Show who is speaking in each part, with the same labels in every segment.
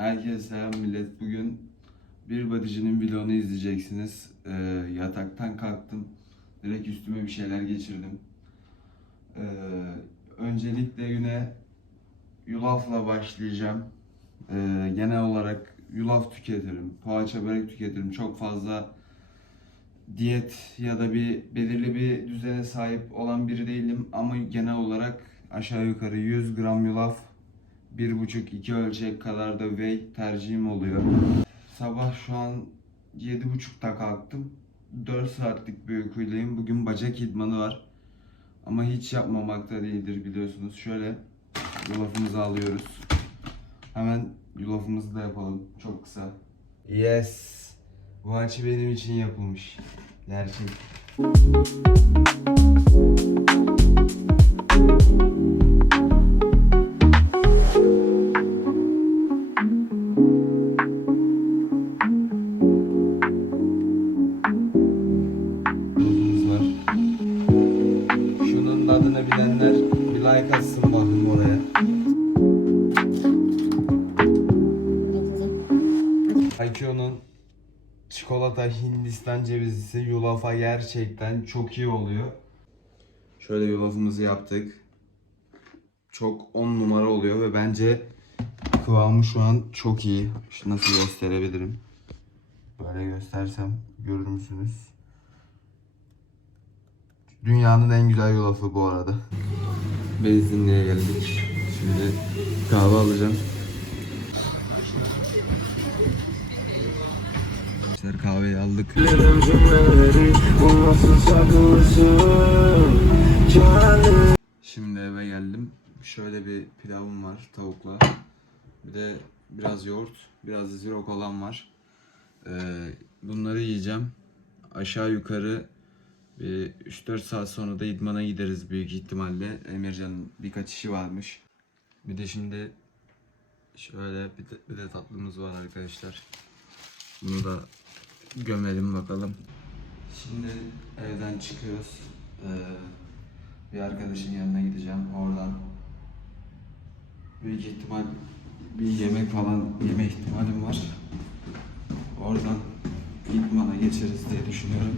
Speaker 1: Herkese selam millet. Bugün bir batıcının vlogunu izleyeceksiniz. Ee, yataktan kalktım. Direkt üstüme bir şeyler geçirdim. Ee, öncelikle güne yulafla başlayacağım. Ee, genel olarak yulaf tüketirim. Poğaça börek tüketirim. Çok fazla diyet ya da bir belirli bir düzene sahip olan biri değilim. Ama genel olarak aşağı yukarı 100 gram yulaf 1,5-2 ölçek kadar da whey tercihim oluyor. Sabah şu an 7.30'da kalktım. 4 saatlik bir uykudayım. Bugün bacak idmanı var. Ama hiç yapmamakta değildir biliyorsunuz. Şöyle yulafımızı alıyoruz. Hemen yulafımızı da yapalım. Çok kısa. Yes. Bu açı benim için yapılmış. Gerçek. Bilenler bir like atsın bakın oraya. Aikio'nun çikolata Hindistan cevizlisi yulafa gerçekten çok iyi oluyor. Şöyle yulafımızı yaptık. Çok 10 numara oluyor ve bence kıvamı şu an çok iyi. Şu nasıl gösterebilirim? Böyle göstersem görür müsünüz? Dünyanın en güzel yulafı bu arada. Benzinliğe geldik. Şimdi kahve alacağım. Arkadaşlar kahveyi aldık. Şimdi eve geldim. Şöyle bir pilavım var tavukla. Bir de biraz yoğurt, biraz da zero kolam var. Ee, bunları yiyeceğim. Aşağı yukarı 3-4 saat sonra da idmana gideriz büyük ihtimalle. Emircan'ın birkaç işi varmış. Bir de şimdi şöyle bir de, bir de tatlımız var arkadaşlar. Bunu da gömelim bakalım. Şimdi evden çıkıyoruz. Ee, bir arkadaşın yanına gideceğim. Oradan büyük ihtimal bir yemek falan yeme ihtimalim var. Oradan idmana geçeriz diye düşünüyorum.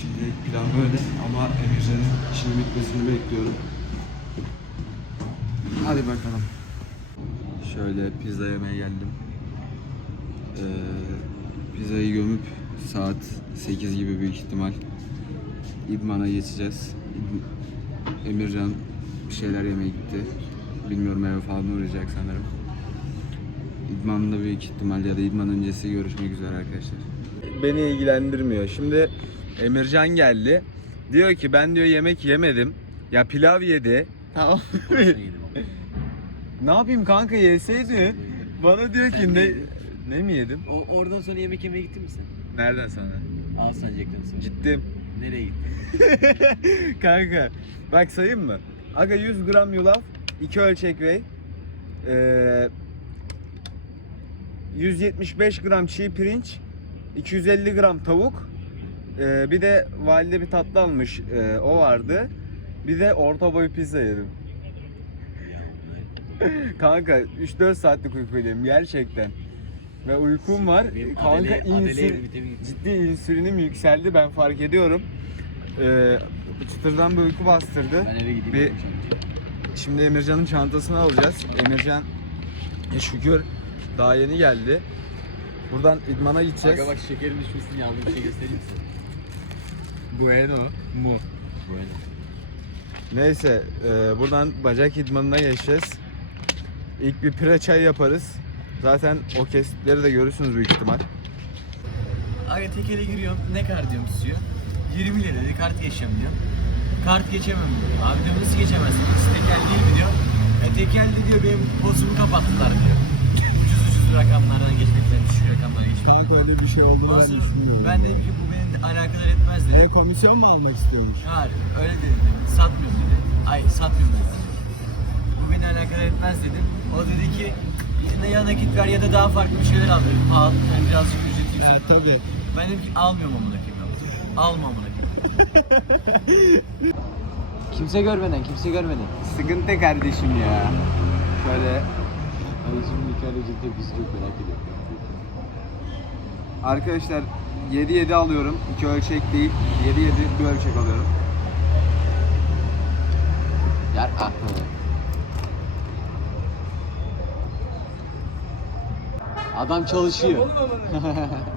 Speaker 1: Şimdi plan böyle ama Emircan'ın işinin bitmesini bekliyorum. Hadi bakalım. Şöyle pizza yemeye geldim. Ee, pizzayı gömüp saat 8 gibi büyük ihtimal İdman'a geçeceğiz. Emircan bir şeyler yemeye gitti. Bilmiyorum eve falan uğrayacak sanırım. İdman'da büyük ihtimal ya da idman öncesi görüşmek üzere arkadaşlar. Beni ilgilendirmiyor. Şimdi Emircan geldi. Diyor ki ben diyor yemek yemedim. Ya pilav yedi. Tamam. ne yapayım kanka yeseydi. Bana diyor ki ne ne mi yedim?
Speaker 2: O, oradan sonra yemek yemeye gittin mi sen?
Speaker 1: Nereden sana?
Speaker 2: Alsancak'tan sonra.
Speaker 1: Gittim.
Speaker 2: Nereye gittin?
Speaker 1: Kanka bak sayayım mı? Aga 100 gram yulaf, 2 ölçek whey, ee, 175 gram çiğ pirinç, 250 gram tavuk, ee, bir de valide bir tatlı almış, ee, o vardı. Bir de orta boy pizza yedim. Kanka 3-4 saatlik uykuydayım gerçekten. Ve uykum var.
Speaker 2: Benim
Speaker 1: Kanka
Speaker 2: Adele- bir vitamin-
Speaker 1: ciddi insülinim yükseldi ben fark ediyorum. Ee, çıtırdan bir uyku bastırdı.
Speaker 2: Ben eve gideyim.
Speaker 1: Bir-. Şimdi Emircan'ın çantasını alacağız. Emircan e, şükür daha yeni geldi. Buradan idmana gideceğiz.
Speaker 2: Aga bak şekerin düşmesini yandı bir şey göstereyim size.
Speaker 1: Bueno mu?
Speaker 2: Böyle.
Speaker 1: Neyse e, buradan bacak idmanına geçeceğiz. İlk bir pire çay yaparız. Zaten o kesitleri de görürsünüz büyük ihtimal.
Speaker 2: Aga tekele giriyorum. Ne kart diyorum tutuyor. 20 lira dedi kart geçeceğim diyor. Kart geçemem diyor. Abi diyorum nasıl geçemezsin? Nasıl tekel değil mi diyor. E tekelde diyor benim pozumu kapattılar diyor. Rakamlardan geçmekten düşük rakamlara geçmekten.
Speaker 1: öyle bir şey olduğunu
Speaker 2: Ondan sonra ben dedim ki bu beni alakadar etmez dedim.
Speaker 1: E, komisyon mu almak istiyormuş?
Speaker 2: Hayır öyle dedim. Satmıyoruz dedi. Ay satmıyoruz dedi. Bu beni alakadar etmez dedim. O dedi ki ya ya nakit ver ya da daha farklı bir şeyler al dedi. Pahalı yani birazcık ücret yüksek.
Speaker 1: tabii.
Speaker 2: Ben dedim ki almıyorum amına koyayım. Alma amına koyayım. kimse görmeden, kimse görmeden.
Speaker 1: Sıkıntı kardeşim ya. Şöyle
Speaker 3: İki aracılıkta biz çok merak ediyorum.
Speaker 1: Arkadaşlar 7-7 alıyorum. 2 ölçek değil. 7-7 bir ölçek alıyorum.
Speaker 3: Yer ah. Adam çalışıyor.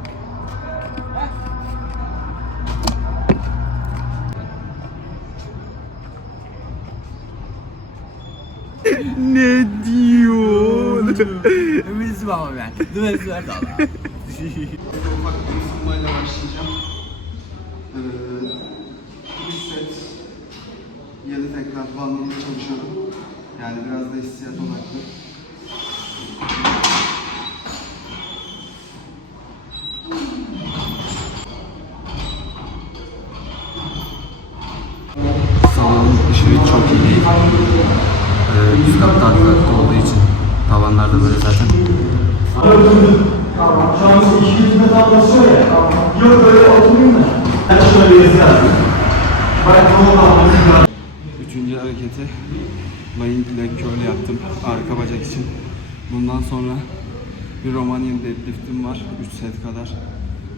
Speaker 1: ne diyor?
Speaker 2: Ümit baba ben. Dümesi ver daha.
Speaker 1: Ufak bir ısınmayla başlayacağım. Ee, bir set 7 tekrar bandında çalışıyorum. Yani biraz da hissiyat odaklı. Salonun ışığı çok iyi değil. Ee, üst kat tadilatlı olduğu için tavanlarda böyle zaten Üçüncü hareketi mayın ile curl yaptım arka bacak için. Bundan sonra bir Romanian deadlift'im var 3 set kadar.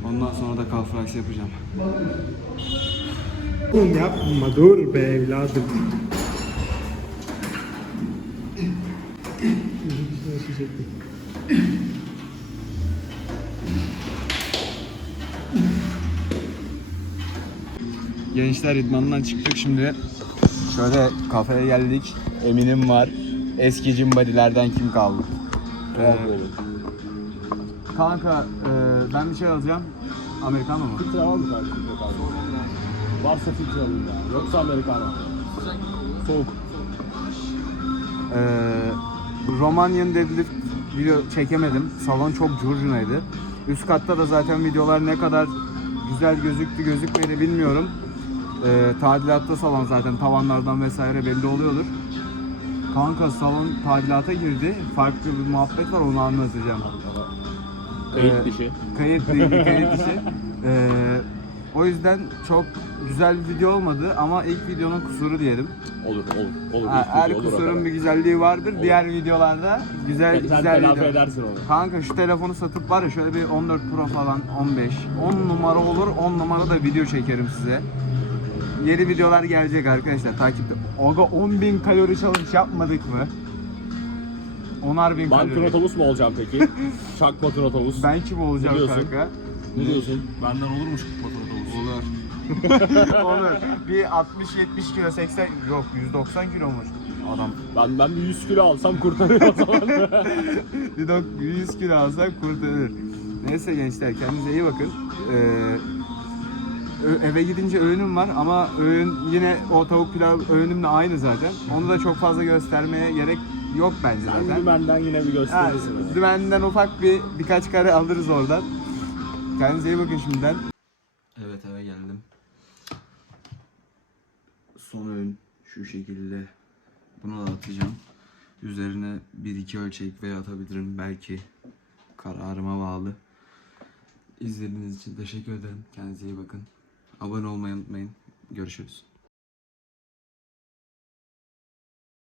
Speaker 1: Ondan sonra da calf yapacağım.
Speaker 4: Yapma dur be evladım.
Speaker 1: Gençler idmandan çıktık şimdi. Şöyle kafeye geldik. Eminim var. Eski gym body'lerden kim kaldı? Ee, kanka e, ben bir şey alacağım. Amerikano mu?
Speaker 3: Filtre? Yok abi. Varsa filtre ya. Yoksa Amerikano. Soğuk.
Speaker 1: Ee, Romanian deadlift video çekemedim. Salon çok curcunaydı. Üst katta da zaten videolar ne kadar güzel gözüktü gözükmedi bilmiyorum. Ee, tadilatta salon zaten tavanlardan vesaire belli oluyordur. Kanka salon tadilata girdi. Farklı bir muhabbet var onu anlatacağım.
Speaker 3: Kayıt
Speaker 1: Ee,
Speaker 3: dışı.
Speaker 1: Kayıt değil, kayıt dışı. Ee, o yüzden çok güzel bir video olmadı ama ilk videonun kusuru diyelim.
Speaker 3: Olur olur. Olur.
Speaker 1: Ha,
Speaker 3: İlk
Speaker 1: her
Speaker 3: video olur
Speaker 1: kusurun
Speaker 3: kadar.
Speaker 1: bir güzelliği vardır. Diğer videolarda güzel
Speaker 3: Sen
Speaker 1: güzel
Speaker 3: telafi
Speaker 1: video.
Speaker 3: edersin onu.
Speaker 1: Kanka şu telefonu satıp var ya şöyle bir 14 Pro falan 15 10 numara olur 10 numara da video çekerim size. Yeni videolar gelecek arkadaşlar takipte. Aga 10.000 kalori challenge yapmadık mı? 10'ar bin
Speaker 3: Ben
Speaker 1: kalori.
Speaker 3: Knotovus mu olacağım peki? Çakma Knotovus.
Speaker 1: Ben kim olacağım
Speaker 3: Ne diyorsun?
Speaker 1: kanka?
Speaker 3: Ne diyorsun?
Speaker 2: Benden olurmuş motoru
Speaker 1: Olur. Bir 60-70 kilo 80 yok 190 kilomuş adam.
Speaker 3: Ben ben bir 100 kilo alsam kurtarır o zaman.
Speaker 1: Bir de 100 kilo alsak kurtarır. Neyse gençler kendinize iyi bakın. Ee, eve gidince öğünüm var ama öğün yine o tavuk pilav öğünümle aynı zaten. Onu da çok fazla göstermeye gerek yok bence
Speaker 3: Sen
Speaker 1: zaten.
Speaker 3: dümenden yine bir gösterirsin. onu.
Speaker 1: dümenden ufak bir birkaç kare alırız oradan. Kendinize iyi bakın şimdiden. Evet eve geldim. Son öğün şu şekilde. Bunu da atacağım. Üzerine bir iki ölçek veya atabilirim belki. Kararıma bağlı. İzlediğiniz için teşekkür ederim. Kendinize iyi bakın. Abone olmayı unutmayın. Görüşürüz.